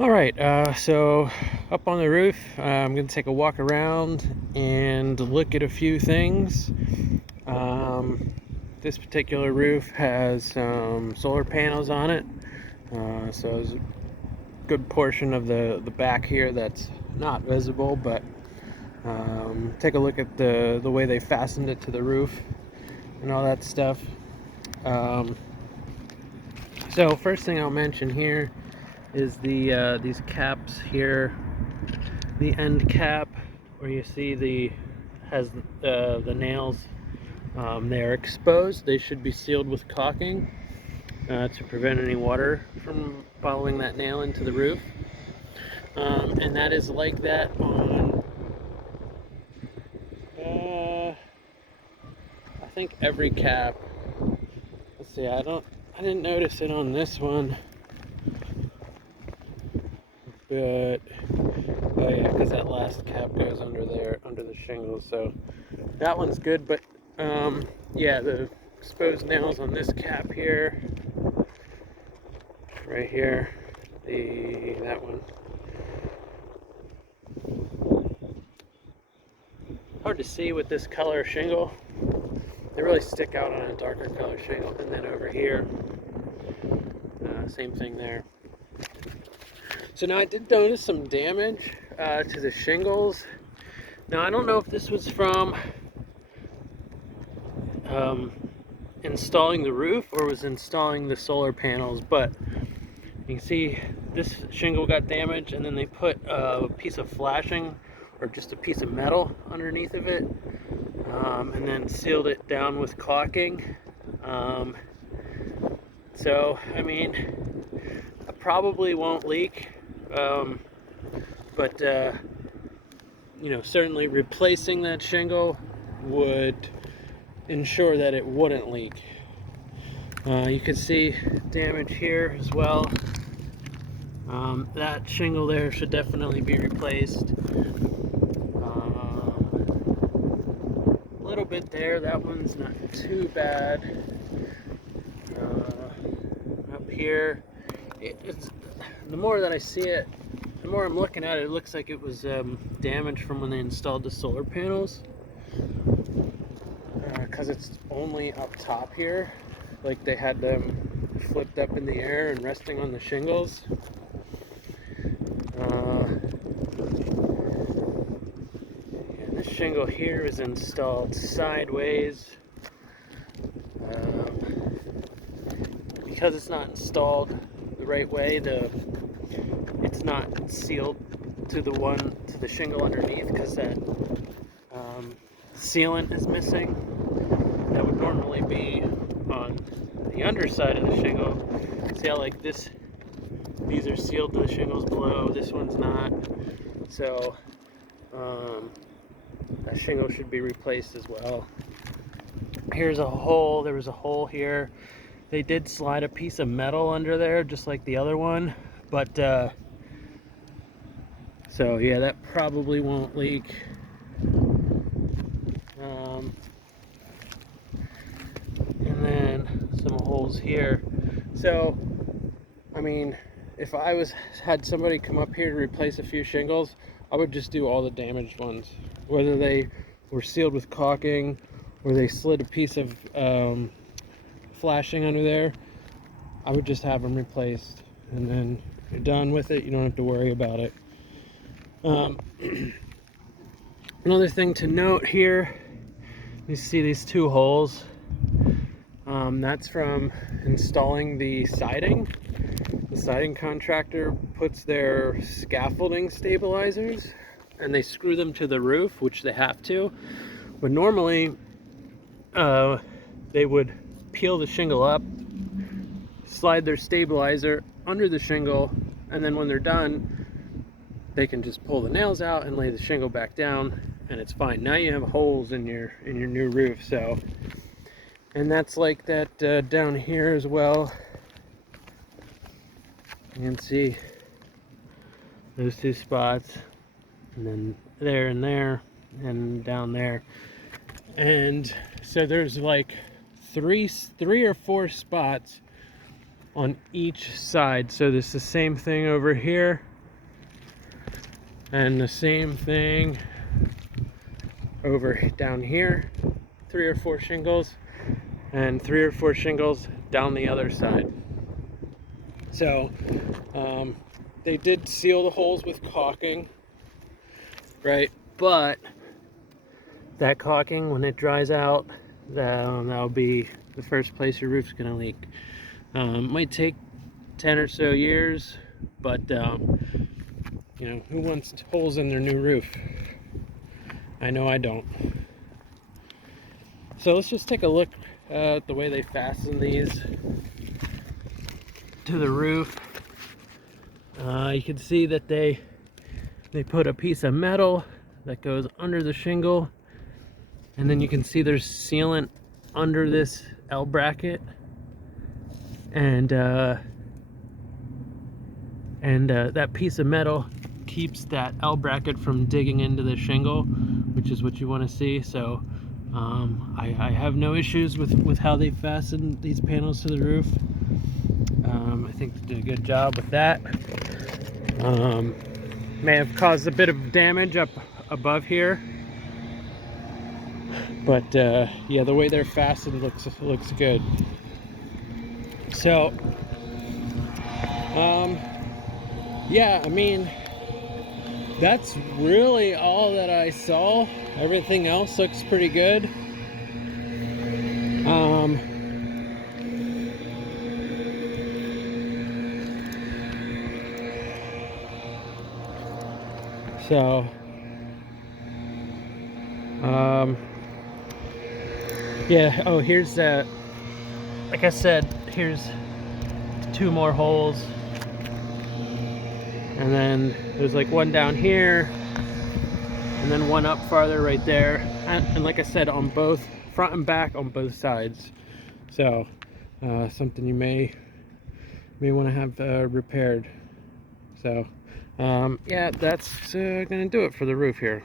All right, so up on the roof, I'm going to take a walk around and look at a few things. Um, this particular roof has some solar panels on it, so there's a good portion of the back here that's not visible, but take a look at the way they fastened it to the roof and all that stuff. Um, so first thing I'll mention here is these caps here. The end cap, where you see has the nails, they are exposed. They should be sealed with caulking to prevent any water from following that nail into the roof. And that is like that on I think every cap. Let's see, I didn't notice it on this one, but oh yeah, because that last cap goes under there, under the shingles. So that one's good, but yeah, the exposed nails on this cap here, right here, that one. Hard to see with this color shingle. They really stick out on a darker color shingle. And then over here, same thing there. So now I did notice some damage to the shingles. Now I don't know if this was from installing the roof or was installing the solar panels, but you can see this shingle got damaged, and then they put a piece of flashing or just a piece of metal underneath of it, and then sealed it down with caulking. So I mean, I probably won't leak, but you know, certainly replacing that shingle would ensure that it wouldn't leak. You can see damage here as well. That shingle there should definitely be replaced. A little bit there, that one's not too bad. Up here, it's the more that I see it, the more I'm looking at it, it looks like it was damaged from when they installed the solar panels. Because it's only up top here, like they had them flipped up in the air and resting on the shingles. And the shingle here is installed sideways. Because it's not installed the right way, it's not sealed to the shingle underneath, because that sealant is missing. That would normally be on the underside of the shingle. See how like these are sealed to the shingles below, this one's not. So that shingle should be replaced as well. Here's a hole, there was a hole here. They did slide a piece of metal under there just like the other one, but so yeah, that probably won't leak. And then some holes here. So I mean, if I had somebody come up here to replace a few shingles, I would just do all the damaged ones, whether they were sealed with caulking or they slid a piece of flashing under there. I would just have them replaced, and then you're done with it. You don't have to worry about it. Another thing to note here, you see these two holes. That's from installing the siding. The siding contractor puts their scaffolding stabilizers and they screw them to the roof, which they have to. But normally, they would peel the shingle up, slide their stabilizer under the shingle, and then when they're done, they can just pull the nails out and lay the shingle back down, and it's fine. Now you have holes in your new roof. So, and that's like that down here as well. You can see those two spots, and then there and there, and down there. And so there's like three or four spots on each side. So there's the same thing over here, And the same thing over down here, 3 or 4 shingles, and 3 or 4 shingles down the other side. So they did seal the holes with caulking, right? But that caulking, when it dries out, that'll be the first place your roof's gonna leak. Might take 10 or so years, but you know, who wants holes in their new roof? I know I don't. So let's just take a look at the way they fasten these to the roof. You can see that they put a piece of metal that goes under the shingle, and then you can see there's sealant under this L bracket, and that piece of metal keeps that L bracket from digging into the shingle, which is what you want to see. So I have no issues with how they fasten these panels to the roof. I think they did a good job with that. May have caused a bit of damage up above here, but yeah, the way they're fastened looks good. So yeah, I mean, that's really all that I saw. Everything else looks pretty good. So yeah, oh, here's like I said, here's 2 more holes, and then there's like one down here, and then one up farther right there, and like I said, on both front and back on both sides. So something you may want to have repaired. So yeah, that's gonna do it for the roof here.